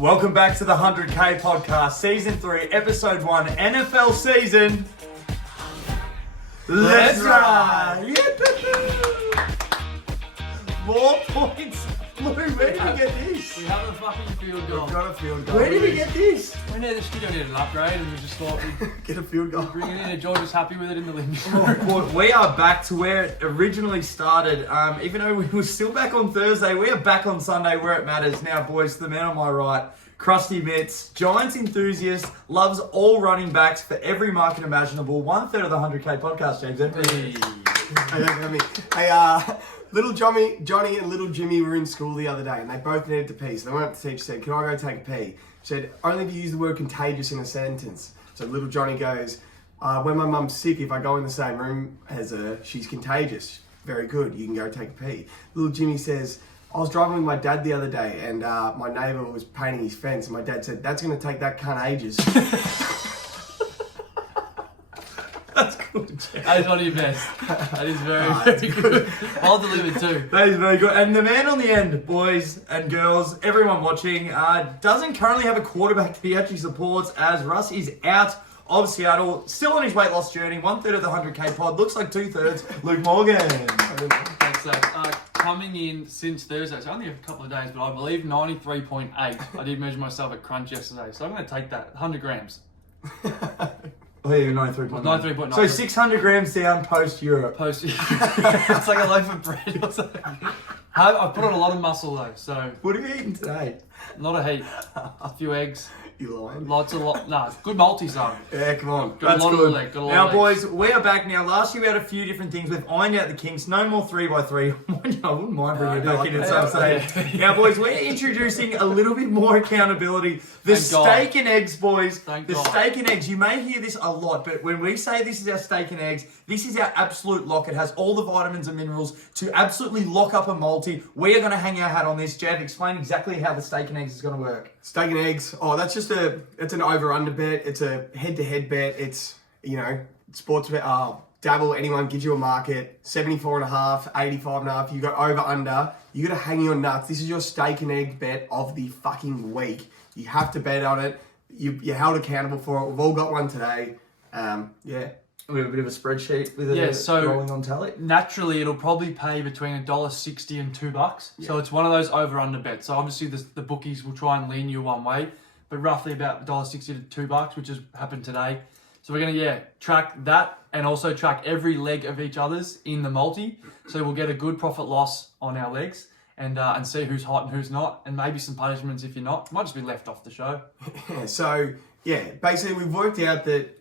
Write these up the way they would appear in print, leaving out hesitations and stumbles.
Welcome back to the 100K podcast, season 3, episode 1, NFL season. Let's ride! More points. Lou, where did we get this? We have a fucking field goal. We've got a field goal. Where did we get this? We know the studio needed an upgrade and we just thought we'd Get a field goal. bring it in and George was happy with it in the living Oh, room. boy, we are back to where it originally started. Even though we were still back on Thursday, we are back on Sunday where it matters. Now, boys, the man on my right, Krusty Mitts, Giants enthusiast, loves all running backs for every market imaginable. 1/3 of the 100K podcast, James. Little Johnny and little Jimmy were in school the other day and they both needed to pee. So they went up to the teacher and said, "Can I go take a pee?" She said, "Only if you use the word contagious in a sentence." So little Johnny goes, "When my mum's sick, if I go in the same room as her, she's contagious." "Very good, you can go take a pee." Little Jimmy says, "I was driving with my dad the other day and my neighbour was painting his fence and my dad said, 'That's going to take that cunt ages.'" That's good, James. That is one of your best. That is very good. I'll deliver too. That is very good. And the man on the end, boys and girls, everyone watching, doesn't currently have a quarterback that he actually supports as Russ is out of Seattle, still on his weight loss journey. 1/3 of the 100K pod. Looks like 2/3. Luke Morgan. Thanks, coming in since Thursday, it's only a couple of days, but I believe 93.8. I did measure myself at Crunch yesterday, so I'm going to take that. 100 grams. Oh, yeah, 93.9. 93.9. So 600 grams down post Europe. Post. It's like a loaf of bread or something. I put on a lot of muscle though, so What have you eaten today? not a heap. A few eggs. You lying? Good multis though. Yeah, come on. Got a lot of leg. Got a lot Now, of boys, we are back now. Last year we had a few different things. We've ironed out the kinks. No more 3x3. I wouldn't mind bringing it back in at some stage. Now, boys, we're introducing a little bit more accountability. The Thank God. steak and eggs, boys. Thank the God. steak and eggs. You may hear this a lot, but when we say this is our steak and eggs, this is our absolute lock. It has all the vitamins and minerals to absolutely lock up a multi. We are going to hang our hat on this. Jad, explain exactly how the steak and eggs is going to work. Steak and eggs. Oh, that's just it's an over-under bet. It's a head-to-head bet. It's, sports bet. Dabble, anyone gives you a market, 74.5, 85.5. You go over-under. You got to hang your nuts. This is your steak and egg bet of the fucking week. You have to bet on it. You're held accountable for it. We've all got one today. We have a bit of a spreadsheet with a rolling on tally. Naturally, it'll probably pay between $1.60 and $2. So it's one of those over/under bets. So obviously, the bookies will try and lean you one way, but roughly about $1.60 to $2, which has happened today. So we're gonna track that and also track every leg of each other's in the multi. So we'll get a good profit loss on our legs and see who's hot and who's not, and maybe some punishments if you're not. Might just be left off the show. Basically we've worked out that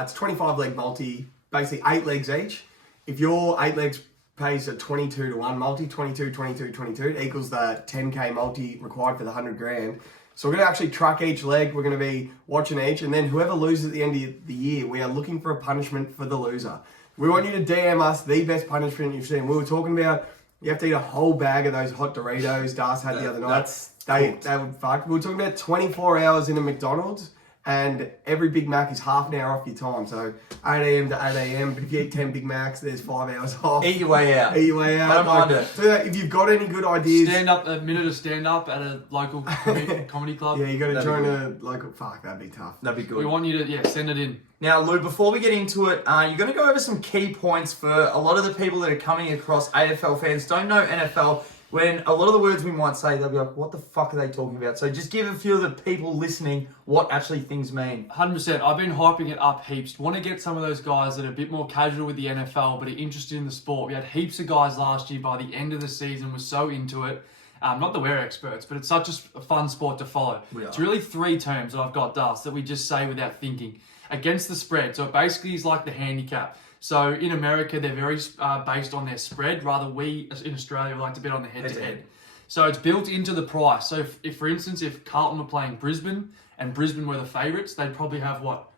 it's 25 leg multi, basically 8 legs each. If your 8 legs pays a 22 to 1 multi, 22, 22, 22, it equals the 10K multi required for the 100 grand. So we're going to actually track each leg. We're going to be watching each, and then whoever loses at the end of the year, we are looking for a punishment for the loser. We want you to DM us the best punishment you've seen. We were talking about you have to eat a whole bag of those hot Doritos Das had the other night. They would fuck. We were talking about 24 hours in a McDonald's, and every Big Mac is half an hour off your time. So 8 a.m. to 8 a.m. But if you eat 10 Big Macs, there's 5 hours off. Eat your way out. Eat your way out. Don't mind it. So if you've got any good ideas, A minute of stand up at a local comedy club. yeah, you got to That'd join be a local. Fuck, that'd be tough. That'd be good. We want you to send it in. Now, Lou, before we get into it, you're going to go over some key points for a lot of the people that are coming across. AFL fans don't know NFL. When a lot of the words we might say, they'll be like, what the fuck are they talking about? So just give a few of the people listening what actually things mean. 100%. I've been hyping it up heaps. Want to get some of those guys that are a bit more casual with the NFL but are interested in the sport. We had heaps of guys last year by the end of the season were so into it. Not that we're experts, but it's such a fun sport to follow. It's really 3 terms that I've got, Das, that we just say without thinking. Against the spread. So it basically is like the handicap. So in America, they're very based on their spread. Rather, we in Australia like to bet on the head-to-head. So it's built into the price. So if, for instance, if Carlton were playing Brisbane and Brisbane were the favourites, they'd probably have what?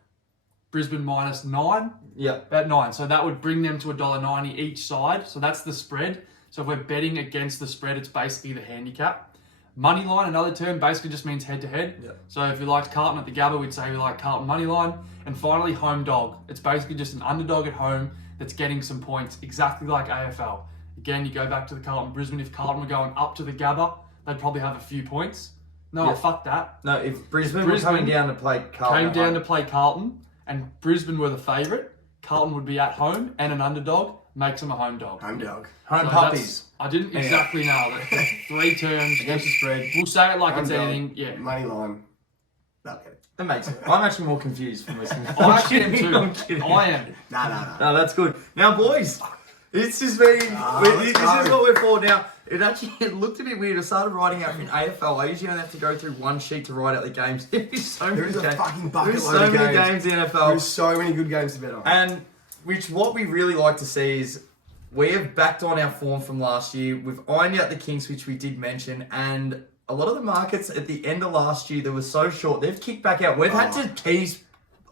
Brisbane -9? Yeah. About 9. So that would bring them to $1.90 each side. So that's the spread. So if we're betting against the spread, it's basically the handicap. Money line, another term, basically just means head-to-head. Yeah. So if you liked Carlton at the Gabba, we'd say we like Carlton money line. And finally, home dog. It's basically just an underdog at home that's getting some points, exactly like AFL. Again, you go back to the Carlton Brisbane. If Carlton were going up to the Gabba, they'd probably have a few points. No, Yeah. fuck that. No, if Brisbane were Brisbane coming down to play Carlton. Came at down home. to play Carlton, and Brisbane were the favourite. Carlton would be at home and an underdog, makes them a home dog. Home dog. Home So puppies. I didn't exactly nail it. 3 terms. Against the spread. We'll say it like Home it's dog. anything. Yeah. Money line. They'll get it. That makes it. I'm actually more confused from listening. I actually am I'm too. kidding. I am. Nah. No, that's good. Now, boys, this is very. This let's is go. what we're for now. It actually looked a bit weird. I started writing out in AFL. I usually only have to go through one sheet to write out the games. There's so many There's a games. fucking bucket There's load so of many games. games in NFL. There's so many good games to bet on. And which what we really like to see is we have backed on our form from last year. We've ironed out the kinks, which we did mention, and a lot of the markets at the end of last year that were so short, they've kicked back out. We've had to tease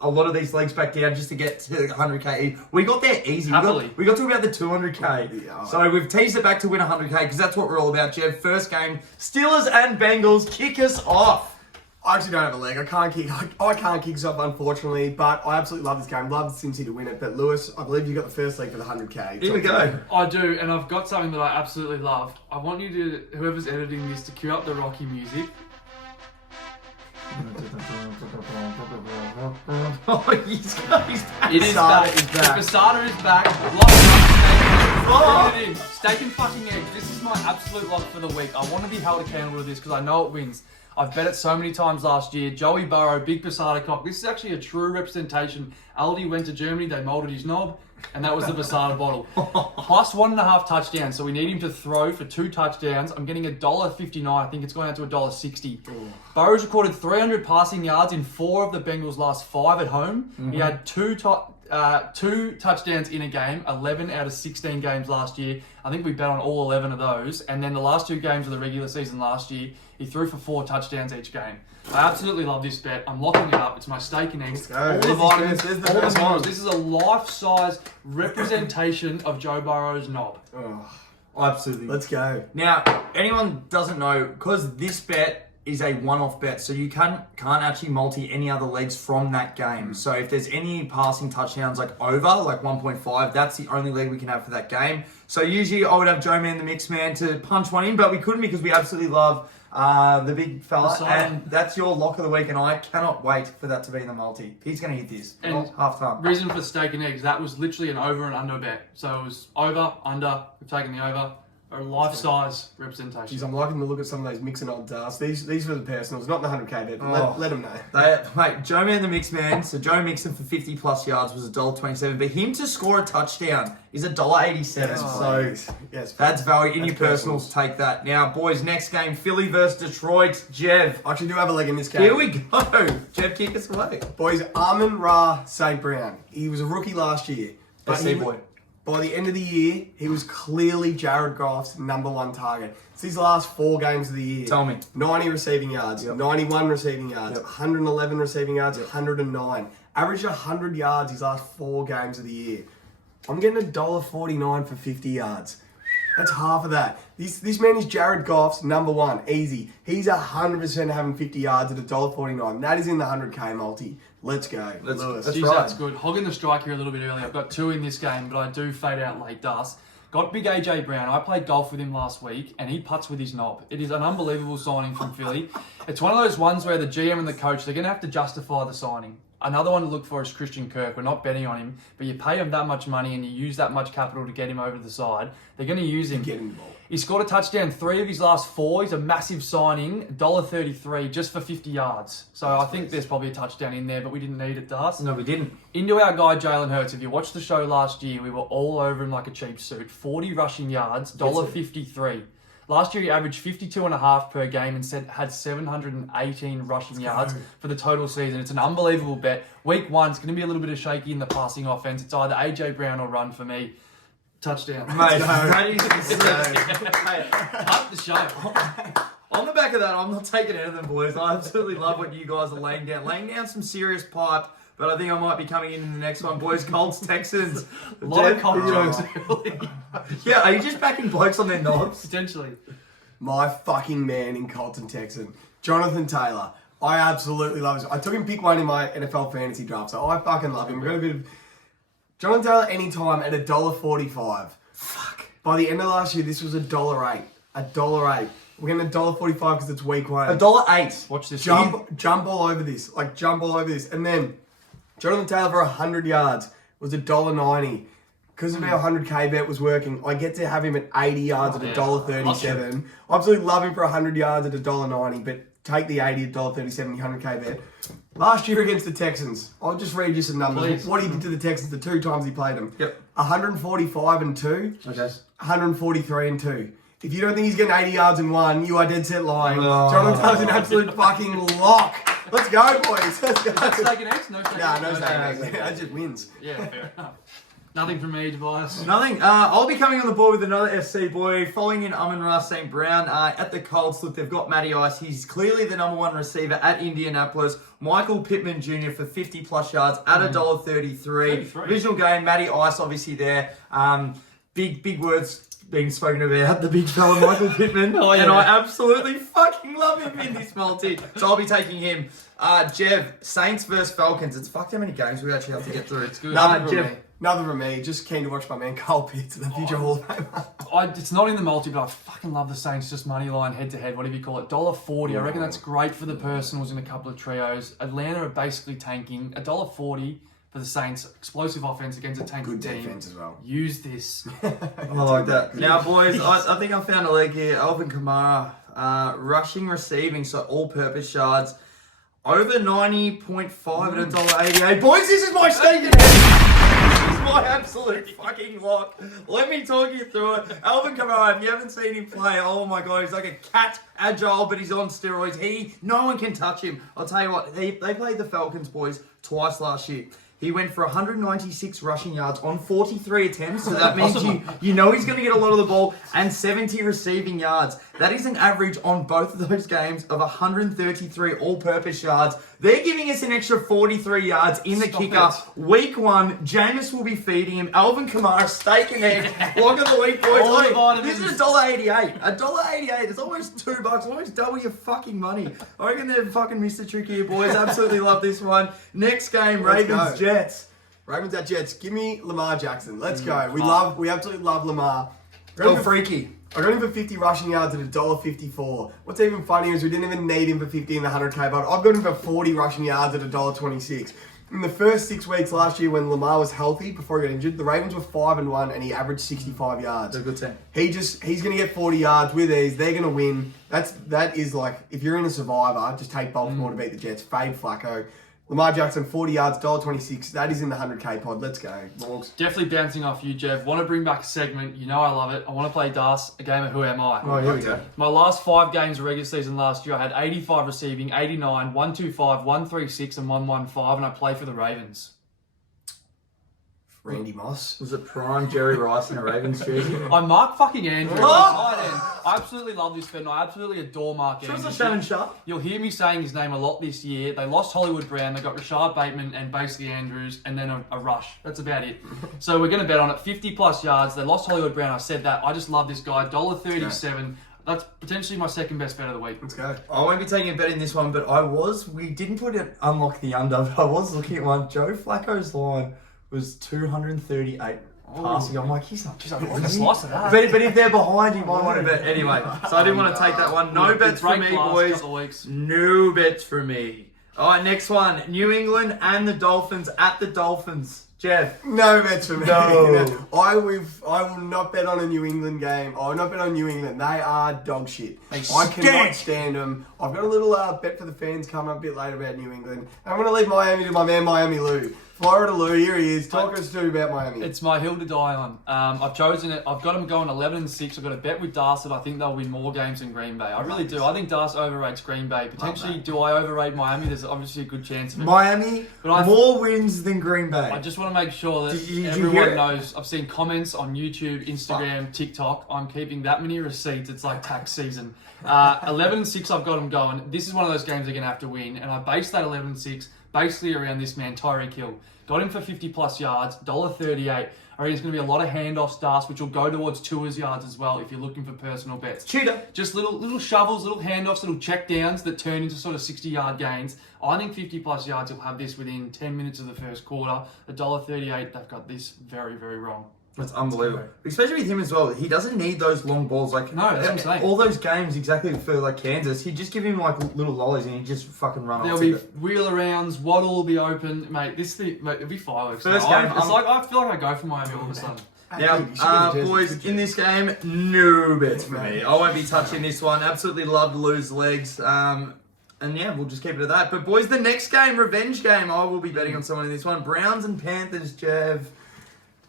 a lot of these legs back down just to get to 100k. We got there easy. Happily. We got to about the 200k. Yeah. So we've teased it back to win 100k because that's what we're all about, Jeff. First game, Steelers and Bengals kick us off. I actually don't have a leg. I can't kick us off, unfortunately, but I absolutely love this game. Love Cincy to win it. But Lewis, I believe you got the first leg for the 100k. Here we go. I do, and I've got something that I absolutely love. I want you to, whoever's editing this, to cue up the Rocky music. Oh, he's back. It is Posada back. is back. Posada is back. Lock it Oh. in, bring it in. Steak and fucking eggs. This is my absolute lock for the week. I want to be held accountable to this because I know it wins. I've bet it so many times last year. Joey Burrow, big Posada cock. This is actually a true representation. Aldi went to Germany, they moulded his knob, and that was the Posada bottle. Plus 1.5 touchdowns, so we need him to throw for 2 touchdowns. I'm getting $1.59. I think it's going out to $1.60. Burrow's recorded 300 passing yards in 4 of the Bengals' last 5 at home. He had 2 touchdowns in a game, 11 out of 16 games last year. I think we bet on all 11 of those. And then the last 2 games of the regular season last year, he threw for 4 touchdowns each game. I absolutely love this bet. I'm locking it up. It's my steak and eggs. go. All the There's vitamins, the all the first minerals. one. This is a life-size representation of Joe Burrow's knob. Absolutely. Let's go. Now, anyone doesn't know, because this bet is a one-off bet, so you can't actually multi any other legs from that game. So if there's any passing touchdowns like over, like 1.5, that's the only leg we can have for that game. So usually I would have Joe Man the Mix Man to punch one in, but we couldn't because we absolutely love the big fella. Posada. And that's your lock of the week, and I cannot wait for that to be in the multi. He's going to hit this. And Half time. Reason for steak and eggs, that was literally an over and under bet. So it was over, under, we've taken the over. A life-size representation. Jeez, I'm liking to look at some of those mixing odds. These were the personals, not the 100k bet. But let them know. Mate, Joe Man the Mix Man, so Joe Mixon for 50 plus yards was $1.27, but him to score a touchdown is $1.87. So yes, that's value in your That's personals. Take that. Now, boys, next game, Philly versus Detroit. Jeff, I actually do have a leg in this game. here we go. Jeff, kick us away. Boys, Amon Ra St. Brown. He was a rookie last year. But SC boy. By the end of the year, he was clearly Jared Goff's #1 target. It's his last 4 games of the year. Tell me. 90 receiving yards, 91 receiving yards, 111 receiving yards, 109. Averaged 100 yards his last 4 games of the year. I'm getting $1.49 for 50 yards. That's half of that. This man is Jared Goff's #1. Easy. He's 100% having 50 yards at $1.49. That is in the 100k multi. Let's go. Lewis. that's Jeez, right. that's good. Hogging the strike here a little bit early. I've got 2 in this game, but I do fade out late dust. Got big AJ Brown. I played golf with him last week, and he putts with his knob. It is an unbelievable signing from Philly. It's one of those ones where the GM and the coach, they're going to have to justify the signing. Another one to look for is Christian Kirk. We're not betting on him, but you pay him that much money and you use that much capital to get him over the side. They're going to use him. Get him the ball. He scored a touchdown 3 of his last 4. He's a massive signing, $1.33 just for 50 yards. So I think there's probably a touchdown in there, but we didn't need it, Dust. No, we didn't. Into our guy Jalen Hurts. If you watched the show last year, we were all over him like a cheap suit. 40 rushing yards, $1.53. Last year he averaged 52.5 per game and had 718 rushing yards for the total season. It's an unbelievable bet. Week 1, it's going to be a little bit of shaky in the passing offense. It's either AJ Brown or run for me. Touchdown. Mate, that is Hey, Up the show. on the back of that, I'm not taking any of them, boys. I absolutely love what you guys are laying down. Laying down some serious pipe, but I think I might be coming in the next one, boys. Colts, Texans. A lot of Jeff, cock jokes early. Yeah, are you just backing blokes on their knobs? Potentially. My fucking man in Colton Texan, Jonathan Taylor. I absolutely love him. I took him pick 1 in my NFL fantasy draft, so I fucking love him. We've got a bit of Jonathan Taylor anytime at $1.45. Fuck. By the end of last year, this was $1.08. $1.08. We're getting $1.45 because it's week one. $1.08. Watch this. Jump all over this. Like, jump all over this. And then Jonathan Taylor for 100 yards was $1.90. Because of our 100k bet was working, I get to have him at 80 yards at $1.37. I absolutely love him for 100 yards at $1.90, but take the 80 at $1.37, 100k bet. Last year against the Texans, I'll just read you some numbers. Please. What he did to the Texans the 2 times he played them. Yep. 145 and 2. Okay. 143 and 2. If you don't think he's getting 80 yards in one, you are dead set lying. Oh. Jonathan Taylor's an absolute fucking lock. Let's go, boys. Let's go. Stake and eggs? No stake Nah, and no eggs? stake. That just wins. Yeah, fair enough. Nothing from me, Tobias. Nothing. I'll be coming on the board with another FC boy, following in Amon-Ra St. Brown at the Colts. Look, they've got Matty Ice. He's clearly the number one receiver at Indianapolis. Michael Pittman Jr. for 50-plus yards at $1.33. 33. Original game, Matty Ice obviously there. Big words being spoken about the big fella Michael Pittman. Oh, yeah. And I absolutely fucking love him in this multi. So I'll be taking him. Jeff, Saints versus Falcons. It's fucked how many games we actually have to get through. It's good. Nothing Jeff. from me. Nothing from me. Just keen to watch my man Carl Pitts, the future Hall of Famer. It's not in the multi, but I fucking love the Saints just money line head to head, whatever you call it. $1.40. I reckon that's great for the personals in a couple of trios. Atlanta are basically tanking. $1.40 for the Saints. Explosive offense against a tanking Good team. defense as well. Use this. I like that. Now, boys, I think I found a leg here. Alvin Kamara, rushing, receiving, so all-purpose yards. Over 90.5 at $1.88. Boys, this is my stake. This is my absolute fucking lock. Let me talk you through it. Alvin Kamara, if you haven't seen him play, oh my God, he's like a cat, agile, but he's on steroids. No one can touch him. I'll tell you what, they played the Falcons, boys, twice last year. He went for 196 rushing yards on 43 attempts, so that means you know he's going to get a lot of the ball, and 70 receiving yards. That is an average on both of those games of 133 all-purpose yards. They're giving us an extra 43 yards in the kicker. Week one, Jameis will be feeding him. Alvin Kamara, steak and egg. Lock of the week, boys. All the Hey, vitamins. this is $1.88. $1.88. It's almost $2. Almost double your fucking money. I reckon they've fucking missed a trick here, boys. Absolutely love this one. Next game, Let's go. Ravens Jets. Ravens at Jets. Give me Lamar Jackson. Let's go. We absolutely love Lamar. Go freaky. I got him for 50 rushing yards at $1.54. What's even funny is we didn't even need him for 50 in the 100k, but I've got him for 40 rushing yards at $1.26. In the first 6 weeks last year when Lamar was healthy before he got injured, the Ravens were 5-1 and he averaged 65 yards. It's a good team. He's going to get 40 yards with these. They're going to win. That is like, if you're in a survivor, just take Baltimore to beat the Jets. Fade Flacco. Lamar Jackson, 40 yards, $1.26. That is in the 100k pod. Let's go. Morgs. Definitely bouncing off you, Jeff. Want to bring back a segment. You know I love it. I want to play Das, a game of Who Am I? Oh, here we go. My last 5 games of regular season last year, I had 85 receiving, 89, 125, 136, and 115, and I play for the Ravens. Randy Moss. Was it prime Jerry Rice in a Ravens jersey? I'm Mark fucking Andrews. Oh! Tight end. I absolutely love this bet, and I absolutely adore Mark Sure, it's Andrews. a Shannon Sharp. You'll hear me saying his name a lot this year. They lost Hollywood Brown, they got Rashad Bateman and basically Andrews, and then a rush. That's about it. So we're going to bet on it. 50 plus yards. They lost Hollywood Brown. I said that. I just love this guy. $1.37. That's potentially my second best bet of the week. Let's go. I won't be taking a bet in this one, but we didn't put it unlock the under, but I was looking at one. Joe Flacco's line was 238 passing. I'm like, he's not just A slice of that. But if they're behind, you might want to bet anyway. So I didn't want to take that one. No bets for Break me, last boys. couple of weeks. No bets for me. All right, next one. New England and the Dolphins at the Dolphins. Jeff. No bets for me. No. I will not bet on a New England game. I will not bet on New England. They are dog shit. I stink. cannot stand them. I've got a little bet for the fans coming up a bit later about New England. I'm going to leave Miami to my man Miami Lou. Florida Lou, here he is. Talk us through about Miami. It's my hill to die on. I've chosen it. I've got them going 11-6. I've got a bet with Das that I think they'll win more games than Green Bay. I really do. I think Das overrates Green Bay. Potentially, do I overrate Miami? There's obviously a good chance of it. Miami, But more wins than Green Bay. I just want to make sure that Did you hear everyone it? knows. I've seen comments on YouTube, Instagram, TikTok. I'm keeping that many receipts. It's like tax season. 11-6, I've got them going. This is one of those games they're going to have to win. And I based that 11-6 basically around this man, Tyreek Hill. Got him for 50 plus yards, $1.38. I reckon there's going to be a lot of handoffs, Das, which will go towards Tua's yards as well if you're looking for personal bets. Cheetah. Just little shovels, little handoffs, little check downs that turn into sort of 60-yard gains. I think 50 plus yards will have this within 10 minutes of the first quarter. $1.38, they've got this very, very wrong. That's unbelievable. Especially with him as well. He doesn't need those long balls. Like No, that's what I'm saying. all those games exactly for like Kansas, he'd just give him like little lollies and he'd just fucking run There'll off. be with it. wheel arounds, Waddle will be open, mate. It'll be fireworks. First now. game, It's like I feel like I go for Miami all of a sudden. Now, Dude, you should get a jersey. boys, in this game, no bets for me. I won't be touching this one. Absolutely love to lose legs. And yeah, we'll just keep it at that. But boys, the next game, revenge game, I will be betting on someone in this one. Browns and Panthers, Jeff.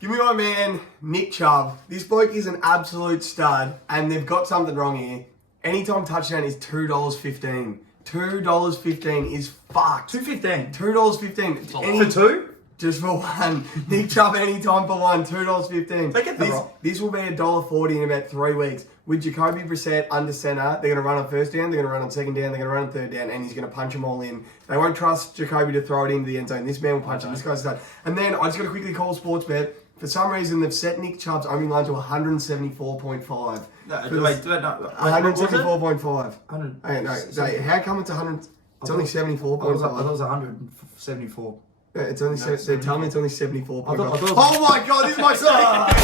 Give me my man, Nick Chubb. This bloke is an absolute stud, and they've got something wrong here. Anytime touchdown is $2.15. $2.15 is fucked. $2.15. $2.15. a lot. For two? Just for one. Nick Chubb anytime for one. $2.15. They get that wrong. This will be $1.40 in about 3 weeks. With Jacoby Brissett under center, they're going to run on first down, they're going to run on second down, they're going to run on third down, and he's going to punch them all in. They won't trust Jacoby to throw it into the end zone. This man will punch him. This guy's done. And then I just got to quickly call sports bet. For some reason, they've set Nick Chubb's opening line to 174.5. Wait, no. 174.5. 100. Hey, no, how come it's 100? It's only I thought it 74.5. was 174. Yeah, it's only they tell me it's only 74.5. I thought- Oh my god, this is my second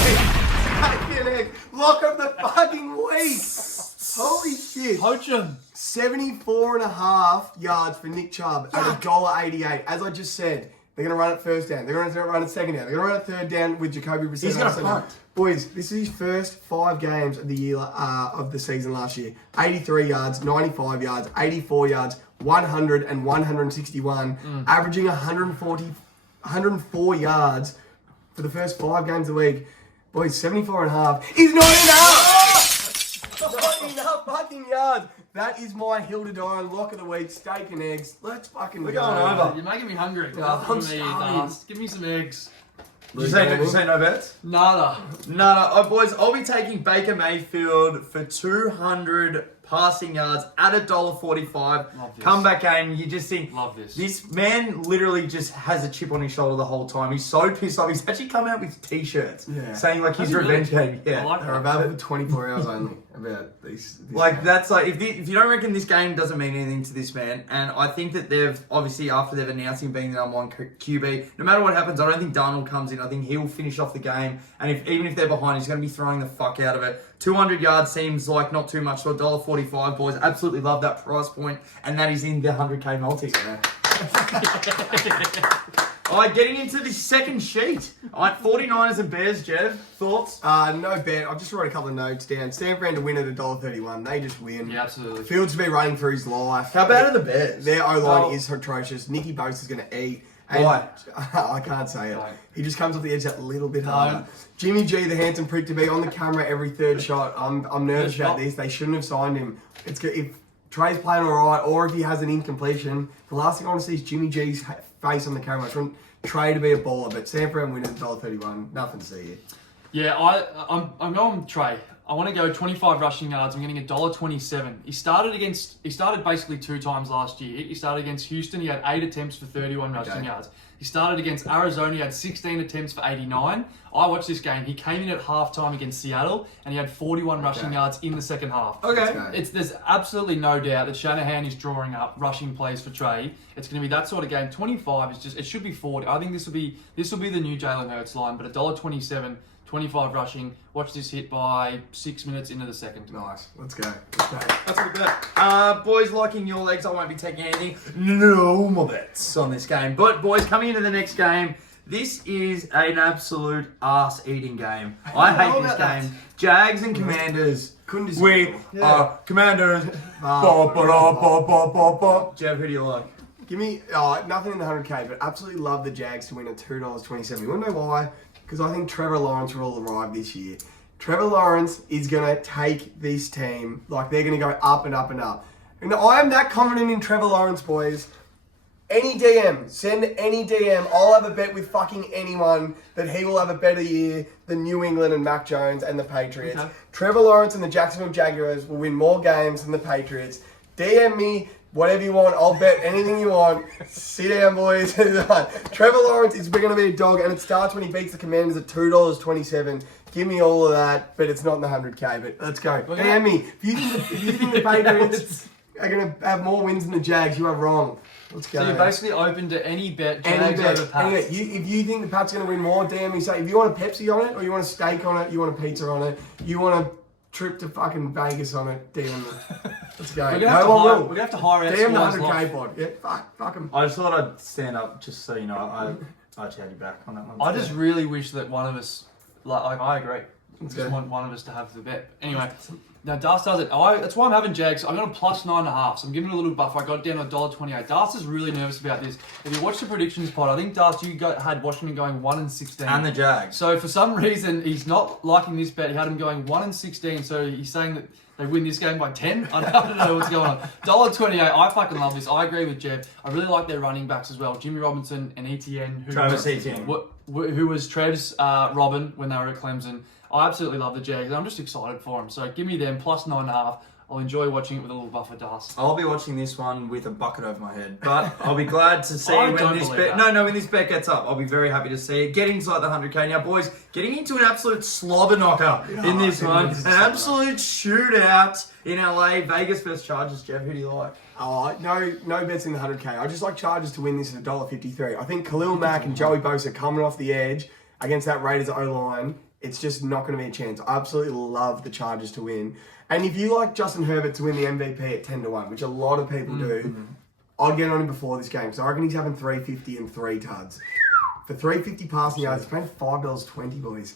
egg. Lock of the fucking week. Holy shit. Poach him. 74.5 yards for Nick Chubb at $1.88. As I just said, they're going to run it first down. They're going to run it second down. They're going to run it third down with Jacoby Brissett. He's gonna on center. punt. Boys, this is his first 5 games of the year of the season last year. 83 yards, 95 yards, 84 yards, 100 and 161, averaging 104 yards for the first 5 games of the week. Boys, 74.5 is not enough! Not enough fucking yards. That is my hill to die on lock of the week, steak and eggs. Let's fucking We're go. going over. You're making me hungry. I'm Give me starving. dust. Give me some eggs. Did you say no bets? Nada. No. Oh, boys, I'll be taking Baker Mayfield for 200 passing yards at $1.45. Love this. Comeback game. You just think Love this. This man literally just has a chip on his shoulder the whole time. He's so pissed off. He's actually come out with t-shirts saying like his Has he revenge really? game. Yeah. I like They're that. available for 24 hours only. About these. Like that's like if you don't reckon this game doesn't mean anything to this man, and I think that they've obviously after they've announced him being the number 1 QB, no matter what happens, I don't think Darnold comes in. I think he'll finish off the game, and even if they're behind, he's going to be throwing the fuck out of it. 200 yards seems like not too much for $1.45, boys. Absolutely love that price point, and that is in the 100k multi. All right, getting into the second sheet. All right, 49ers and Bears, Jeff. Thoughts? No bet. I've just wrote a couple of notes down. San Fran to win at $1.31. They just win. Yeah, absolutely. Fields to be running for his life. How bad are the Bears? Their O-line Oh. is atrocious. Nicky Bosa's going to eat. And Why? I can't say it. Why? He just comes off the edge that little bit harder. Jimmy G, the handsome prick, to be on the camera every third shot. I'm nervous Third about shot? this. They shouldn't have signed him. It's good if Trey's playing all right, or if he has an incompletion. The last thing I want to see is Jimmy G's face on the camera. I just want Trey to be a baller, but San Fran winning at $1.31. Nothing to see here. Yeah, I'm going Trey. I want to go 25 rushing yards. I'm getting $1.27. He started basically 2 times last year. He started against Houston. He had 8 attempts for 31 rushing yards. He started against Arizona. He had 16 attempts for 89. I watched this game. He came in at halftime against Seattle, and he had 41 rushing yards in the second half. Okay. There's absolutely no doubt that Shanahan is drawing up rushing plays for Trey. It's going to be that sort of game. 25 is just, it should be 40. I think this will be the new Jalen Hurts line, but $1.27, 25 rushing. Watch this hit by 6 minutes into the second. Nice. Let's go. Let's go. That's a good bet. Boys, liking your legs, I won't be taking anything. No more bets on this game. But, boys, coming into the next game, this is an absolute ass-eating game. I hate this game. Jags and Commanders. Couldn't disagree. We are Commanders. Jeff, who do you like? Give me nothing in the 100k, but absolutely love the Jags to win at $2.27. You want to know why? Because I think Trevor Lawrence will arrive this year. Trevor Lawrence is going to take this team, like they're going to go up and up and up. And I am that confident in Trevor Lawrence, boys. Any DM, send any DM. I'll have a bet with fucking anyone that he will have a better year than New England and Mac Jones and the Patriots. Okay. Trevor Lawrence and the Jacksonville Jaguars will win more games than the Patriots. DM me whatever you want. I'll bet anything you want. Sit down, boys. Trevor Lawrence is going to be a dog, and it starts when he beats the Commanders at $2.27. Give me all of that, but it's not in the 100k. But let's go. DM me if you think the Patriots. are going to have more wins than the Jags. You are wrong. Let's go. So you're basically open to any bet, Any Jags bet, over Pats. any bet. If you think the Pats going to win more, damn me. Say if you want a Pepsi on it, or you want a steak on it, you want a pizza on it, you want a trip to fucking Vegas on it, damn me. Let's go. We're gonna have to hire our Damn the squads 100K live. pod. Yeah, fuck them. I just thought I'd stand up just so you know. I actually had you back on that one. I just really wish that one of us, like I agree. I just Okay. want one of us to have the bet. Anyway, now Dust does it. That's why I'm having Jags. I got a plus 9.5, so I'm giving it a little buffer. I got it down to $1.28. Dust is really nervous about this. If you watch the predictions pod, I think Dust, had Washington going 1-16. and the Jags. So for some reason, he's not liking this bet. He had him going 1-16, so he's saying that they win this game by 10. I don't know what's going on. $1.28. I fucking love this. I agree with Jeb. I really like their running backs as well. Jimmy Robinson and ETN. Travis Etienne. Who was Trev's Robin when they were at Clemson. I absolutely love the Jags. I'm just excited for them. So give me them plus 9.5. I'll enjoy watching it with a little buffer, Dust. I'll be watching this one with a bucket over my head, but I'll be glad to see I when don't this believe bet. that. No, when this bet gets up, I'll be very happy to see it. Get inside the 100K now, boys. Getting into an absolute slobber knocker in this one, an absolute shootout in LA. Vegas versus Chargers. Jeff, who do you like? Oh, no bets in the 100K. I just like Chargers to win this at $1.53. I think Khalil Mack and Joey Bosa coming off the edge against that Raiders O-line, it's just not going to be a chance. I absolutely love the Chargers to win. And if you like Justin Herbert to win the MVP at 10-1, which a lot of people do, I'd get on him before this game. So I reckon he's having 350 and 3 tuds. For 350 passing yards, he's paying $5.20, boys.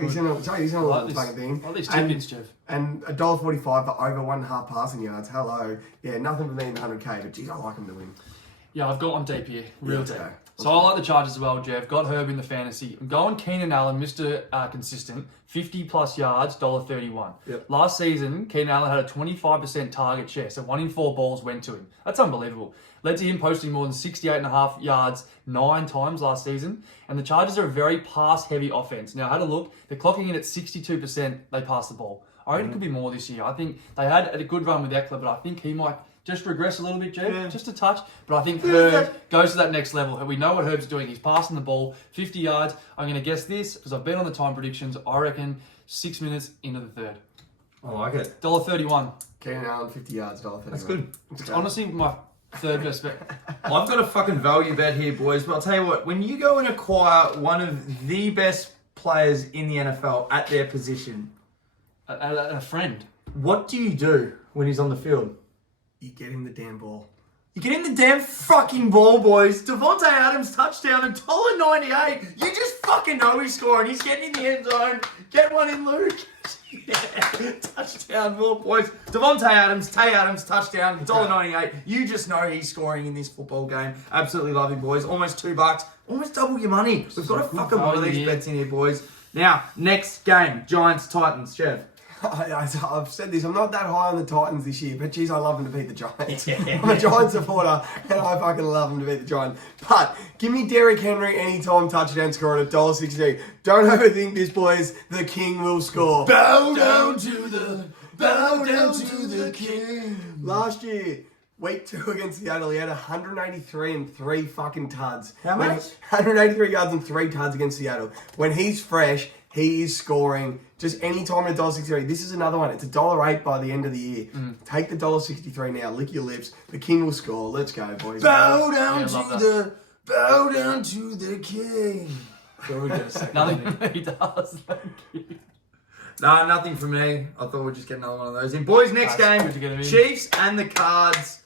He's in a little fucking thing. Like these tickets, Jeff. And $1.45 for over 1.5 passing yards. Hello. Yeah, nothing for me in the 100K, but geez, I like him to win. Yeah, I've got one deep here. Real Let's deep. go. So I like the Chargers as well, Jeff. Got Herb in the fantasy. I'm going Keenan Allen, Mr. Consistent. 50 plus yards, $1.31. Yep. Last season, Keenan Allen had a 25% target share, so 1 in 4 balls went to him. That's unbelievable. Led to him posting more than 68.5 yards 9 times last season. And the Chargers are a very pass-heavy offense. Now, I had a look. They're clocking in at 62% they pass the ball. I reckon it could be more this year. I think they had a good run with Eckler, but I think he might just regress a little bit, Jeff. Yeah. Just a touch. But I think Herb goes to that next level. We know what Herb's doing. He's passing the ball 50 yards. I'm going to guess this because I've been on the time predictions. I reckon 6 minutes into the third. I like it. $1.31. Keenan Allen, 50 yards, $1.31. That's good. It's honestly my third best bet. I've got a fucking value bet here, boys. But I'll tell you what, when you go and acquire one of the best players in the NFL at their position, A friend. what do you do when he's on the field? You get him the damn ball. You get in the damn fucking ball, boys. Devontae Adams touchdown, $1.98. You just fucking know he's scoring. He's getting in the end zone. Get one in, Luke. Yeah. Touchdown, ball, boys. Devontae Adams, Tay Adams, touchdown, $1.98. You just know he's scoring in this football game. Absolutely love him, boys. Almost $2. Almost double your money. We've got a fucking lot of these bets in here, boys. Now, next game, Giants-Titans. Jeff. I've said this, I'm not that high on the Titans this year, but geez, I love them to beat the Giants. I'm a Giants supporter, and I fucking love them to beat the Giants. But give me Derrick Henry anytime touchdown score at $1.60. Don't overthink this, boys. The King will score. Bow down to the King. Last year, week 2 against Seattle, he had 183 and 3 fucking tuds. How much? 183 yards and 3 tuds against Seattle. When he's fresh, he is scoring just any time at $1.63. This is another one. It's $1.08 by the end of the year. Take the $1.63 now. Lick your lips. The King will score. Let's go, boys. Bow down Yeah, to the King. What are we gonna say? Nothing he does. Thank you. No, nothing from me. I thought we'd just get another one of those in. Boys, next That's good to get game, him in. Chiefs and the Cards.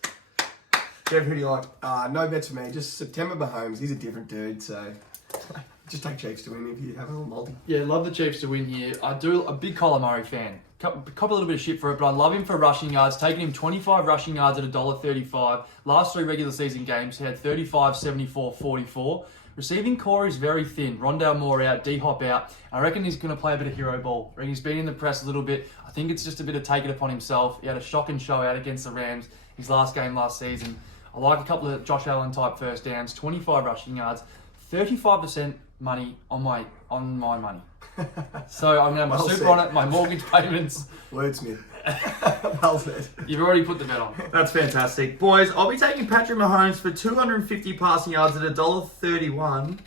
Jeff, who do you like? No bets for me. Just September Mahomes. He's a different dude, so just take Chiefs to win if you have a little multi. Yeah, love the Chiefs to win here. I do a big Kyler Murray fan. Cop a little bit of shit for it, but I love him for rushing yards. Taking him 25 rushing yards at $1.35. Last 3 regular season games, he had 35, 74, 44. Receiving core is very thin. Rondale Moore out, D-Hop out. I reckon he's going to play a bit of hero ball. I reckon he's been in the press a little bit. I think it's just a bit of take it upon himself. He had a shocking show out against the Rams, his last game last season. I like a couple of Josh Allen type first downs, 25 rushing yards, 35% money on my money. So I'm going to have my Well super said. on it, my mortgage payments. Wordsmith. Well said. You've already put the bet on. That's fantastic. Boys, I'll be taking Patrick Mahomes for 250 passing yards at $1.31.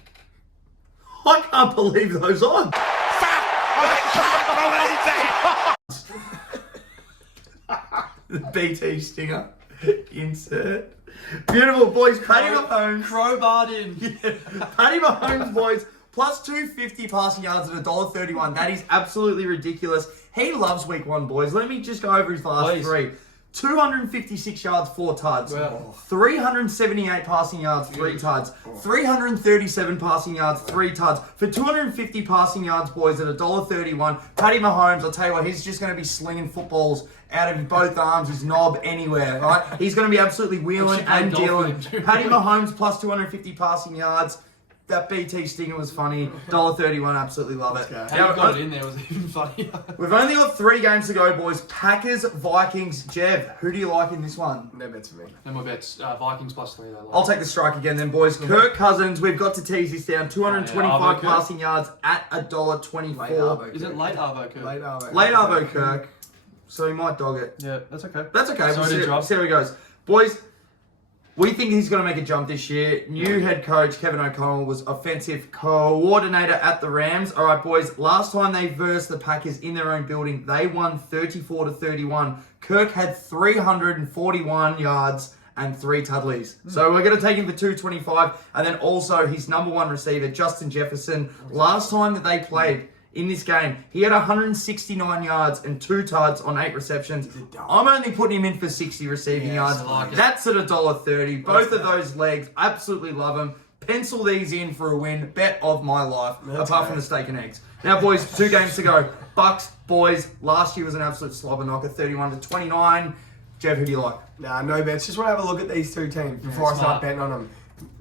I can't believe those odds. The BT stinger. Insert. Beautiful, boys. Paddy Mahomes. Crowbarred in. Paddy Mahomes, boys. Plus 250 passing yards at $1.31. That is absolutely ridiculous. He loves week 1, boys. Let me just go over his last Please. 3. 256 yards, 4 tuds. Wow. 378 passing yards, 3 tuds. 337 passing yards, 3 tuds. For 250 passing yards, boys, at $1.31. Paddy Mahomes, I'll tell you what, he's just going to be slinging footballs out of both arms, his knob, anywhere, right? He's going to be absolutely wheeling Actually and played golf dealing. with him too. Paddy Mahomes plus 250 passing yards. That BT stinger was funny. $1.31, absolutely love it. Let's go. How you got it in there was even funnier. We've only got 3 games to go, boys. Packers, Vikings, Jev. Who do you like in this one? No bets for me. No more bets. Vikings plus 3 though. I'll take the strike again then, boys. Kirk Cousins, we've got to tease this down. 225 Arvo Kirk. passing yards at $1.24. Is it late Arvo, Kirk? Late Arvo. Late Arvo Kirk, so he might dog it. Yeah, that's okay. That's okay. Sorry to We'll interrupt. see how he goes. Boys, we think he's going to make a jump this year. New head coach Kevin O'Connell was offensive coordinator at the Rams. All right, boys. Last time they versed the Packers in their own building, they won 34-31. Kirk had 341 yards and 3 Tudleys. So we're going to take him for 225. And then also his number 1 receiver, Justin Jefferson. Last time that they played in this game, he had 169 yards and 2 tuds on 8 receptions. I'm only putting him in for 60 receiving yards. I like it. That's at $1.30. Both of those legs, absolutely love them. Pencil these in for a win. Bet of my life, Let's apart go. from the steak and eggs. Now, boys, 2 games to go. Bucks, boys. Last year was an absolute slobber knocker, 31-29. Jeff, who do you like? Nah, no bets. Just want to have a look at these 2 teams before I smart. start betting on them.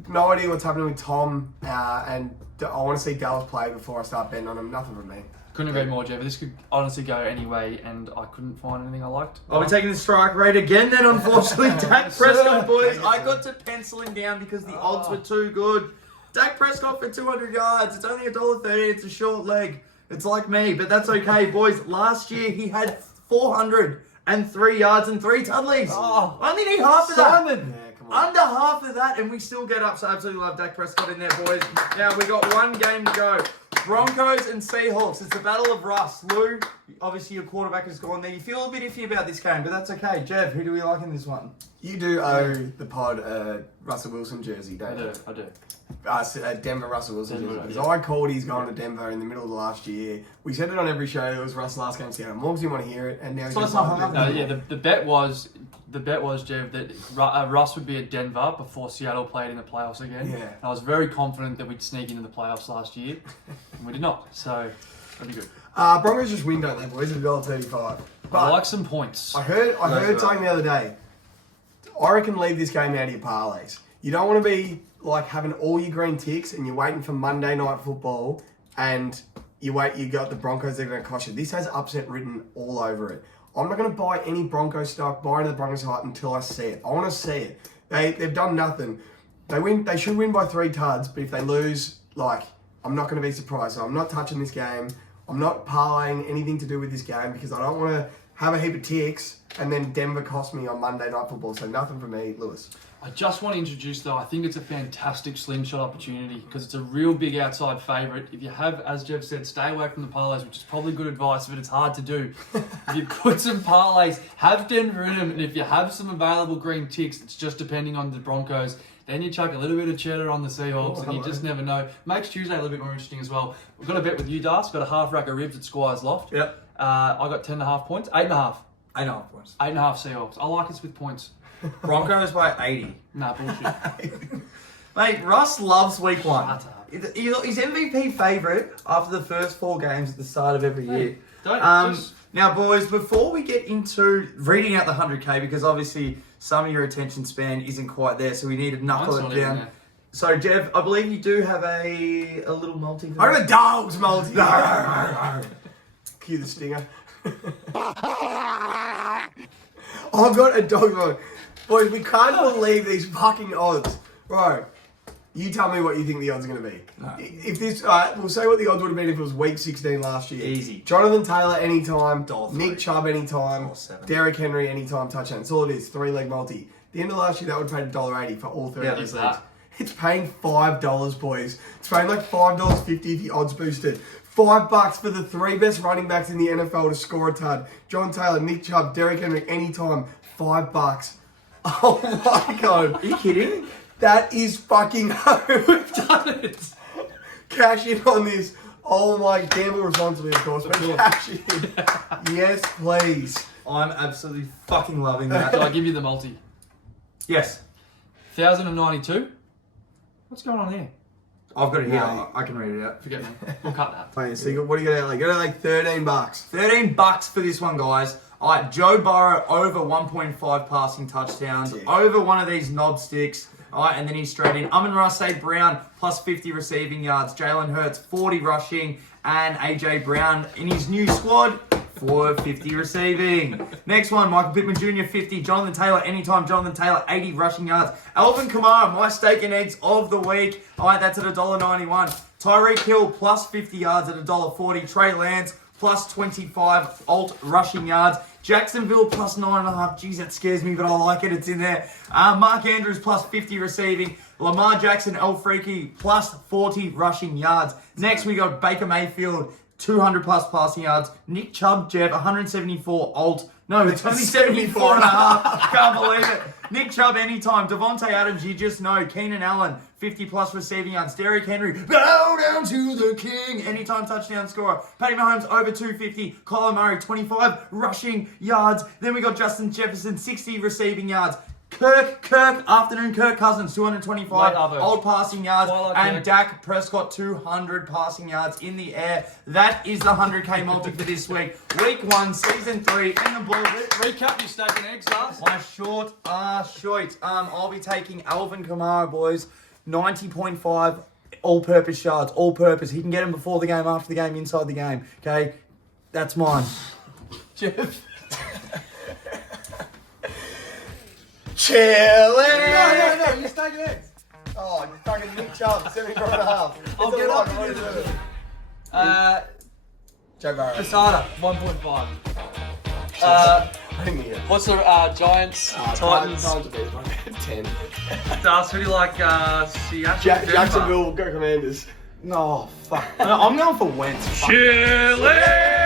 No idea what's happening with Tom, and I want to see Dallas play before I start betting on them. Nothing from me. Couldn't agree more, Jeff. This could honestly go any way, and I couldn't find anything I liked. I'll be taking the strike rate again then, unfortunately. Dak Prescott, boys. I got to pencil him down because the odds were too good. Dak Prescott for 200 yards. It's only $1.30. It's a short leg. It's like me, but that's okay, boys. Last year, he had 403 yards and 3 Tudleys. Oh. I only need half of that. Yeah, come on. Under half of that, and we still get up. So I absolutely love Dak Prescott in there, boys. Now, we got 1 game to go. Broncos and Seahawks. It's the battle of Russ. Lou, obviously your quarterback has gone there. You feel a bit iffy about this game, but that's okay. Jeff, who do we like in this one? You do owe the pod Russell Wilson jersey, I don't you? do, I do. Denver Russell Wilson Denver, jersey. yeah. Because I called he's going to Denver in the middle of last year. We said it on every show. It was Russ last game. Seattle. Morgs didn't want to hear it, and now he's So just it's not like, hung up. No, yeah, the bet was Jeff that Russ would be at Denver before Seattle played in the playoffs again. Yeah. And I was very confident that we'd sneak into the playoffs last year, and we did not. So that'd be good. Broncos just win, don't they, boys? At $1.35. I But like some points. I heard something the other day. I reckon leave this game out of your parlays. You don't want to be like having all your green ticks and you're waiting for Monday Night Football and you got the Broncos that are going to cost you. This has upset written all over it. I'm not going to buy any Broncos stock, buy into the Broncos hype until I see it. I want to see it. They've done nothing. They should win by 3 tuds, but if they lose, I'm not going to be surprised. So I'm not touching this game. I'm not parlaying anything to do with this game because I don't want to have a heap of ticks and then Denver cost me on Monday Night Football. So nothing from me, Lewis. I just want to introduce, though, I think it's a fantastic slingshot opportunity because it's a real big outside favourite. If you have, as Jeff said, stay away from the parlays, which is probably good advice, but it's hard to do. If you put some parlays, have Denver in them, and if you have some available green ticks, it's just depending on the Broncos. Then you chuck a little bit of cheddar on the Seahawks, and you just never know. Makes Tuesday a little bit more interesting as well. We've got a bet with you, Das. Got a half rack of ribs at Squire's Loft. Yep. I got 10.5 points. 8.5. 8.5 points. 8.5 Seahawks. I like us with points. Broncos by 80. Nah, bullshit. Mate, Russ loves week 1. Shut up. He's MVP favourite after the first 4 games at the start of every year. Don't just... Now, boys, before we get into reading out the 100K, because obviously some of your attention span isn't quite there, so we need to knuckle Mine's it not even down. there. So, Jeff, I believe you do have a little multi. I got the dogs, multi. Cue the stinger. I've got a dog mode. Boys, we can't believe these fucking odds. Bro, you tell me what you think the odds are going to be. No. If this, we'll say what the odds would have been if it was week 16 last year. Easy. Jonathan Taylor anytime. $1.03. Nick Chubb anytime. $1.07. Derrick Henry anytime touchdown. That's all it is. 3-leg multi. The end of last year, that would have paid $1.80 for all 3 Yeah, of these is leagues. that. It's paying $5, boys. It's paying like $5.50 if the odds boosted. $5 for the 3 best running backs in the NFL to score a tud. John Taylor, Nick Chubb, Derrick Henry anytime. $5. Oh my god. Are you kidding? That is fucking We've done it. Cash in on this. Oh my, gamble responsibly, of course, but cash in. Yes, please. I'm absolutely fucking loving that. Did I give you the multi? Yes. 1,092. What's going on here? I've got it here. No. I can read it out. Forget me. We'll cut that. Wait, so what do you get out like? Go to like $13. $13 for this one, guys. All right, Joe Burrow over 1.5 passing touchdowns, Yeah. over one of these knob sticks. All right, and then he's straight in. Amon-Ra St. Brown plus 50 receiving yards. Jalen Hurts 40 rushing, and AJ Brown in his new squad for 50 receiving. Next one, Michael Pittman Jr. 50. Jonathan Taylor anytime. Jonathan Taylor 80 rushing yards. Alvin Kamara, my steak and eggs of the week. All right, that's at $1.91. Tyreek Hill plus 50 yards at $1.40. Trey Lance plus 25 alt rushing yards. Jacksonville plus 9.5. Jeez, that scares me, but I like it. It's in there. Mark Andrews plus 50 receiving. Lamar Jackson, El Freaky plus 40 rushing yards. Next, we got Baker Mayfield, 200 plus passing yards. Nick Chubb, Jeff, 174 alt. No, it's only 74 and a half. Can't believe it. Nick Chubb anytime. Devontae Adams, you just know. Keenan Allen, 50 plus receiving yards. Derrick Henry, bow down to the king. Anytime touchdown scorer. Patty Mahomes over 250. Kyler Murray, 25 rushing yards. Then we got Justin Jefferson, 60 receiving yards. Kirk Cousins, 225 Late Arvo. old passing yards, Twilight and Kirk. Dak Prescott, 200 passing yards in the air. That is the 100K multi for this week. Week 1, Season 3, in the ball. Recap your steak and eggs, Lars. My short short. I'll be taking Alvin Kamara, boys. 90.5 all-purpose yards, all-purpose. He can get them before the game, after the game, inside the game. Okay, that's mine. Jeff. Chillin'! No, you steak and eggs. Oh, you fucking Nick Chubb, 74 and a half. I'll It's a get lot, up what to is you. it? Joe Burrow. Casada, 1.5. I didn't hear it. What's the Giants, Titans? Titans beat by 10. Das, who do you like? Seattle? Jacksonville, go Commanders. No, fuck. I'm going for Wentz. Fuck. Chile!